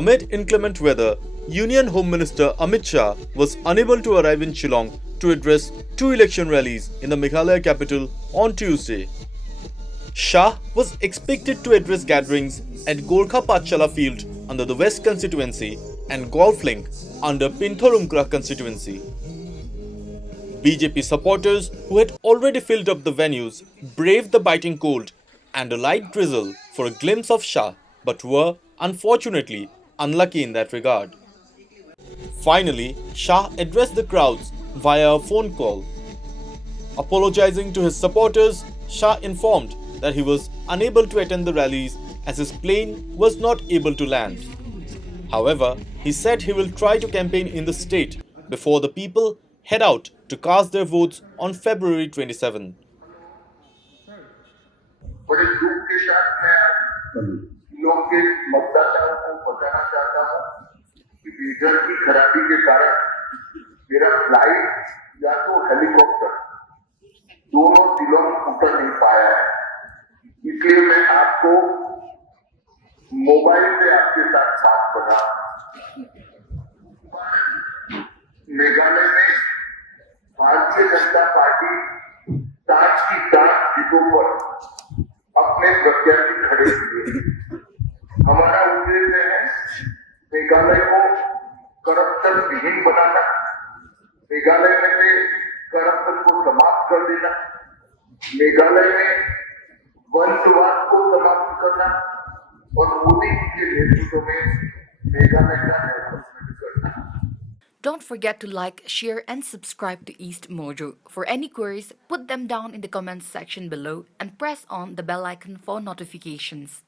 Amid inclement weather, Union Home Minister Amit Shah was unable to arrive in Shillong to address two election rallies in the Meghalaya capital on Tuesday. Shah was expected to address gatherings at Gorkha Pathshala Field under the West Constituency and golf link under Pynthorumkhrah Constituency. BJP supporters who had already filled up the venues braved the biting cold and a light drizzle for a glimpse of Shah, but were, unfortunately, unlucky in that regard. Finally, Shah addressed the crowds via a phone call. Apologizing to his supporters, Shah informed that he was unable to attend the rallies as his plane was not able to land. However, he said he will try to campaign in the state before the people head out to cast their votes on February 27. बड़े दुख के साथ मैं आज शिलोंग के मतदाताओं को बताना चाहता हूँ कि वीजा की खराबी के कारण मेरा फ्लाइट या तो हेलीकॉप्टर दोनों शिलोंग उतर नहीं पाया है। इसलिए मैं आपको मोबाइल से आपके साथ बात कर रहा हूँ। मेघालय में भारतीय जनता पार्टी ताज की ताज सीटों पर अपने प्रत्याशी खड़े किए। हमारा उद्देश्य है मेघालय को करप्शन विहीन बनाना, मेघालय में से करप्शन को समाप्त कर देना, मेघालय में वंशवाद को समाप्त करना और मोदी जी के नेतृत्व में मेघालय का डेवलपमेंट करना। Don't forget to like, share and subscribe to EastMojo. For any queries, put them down in the comments section below and press on the bell icon for notifications.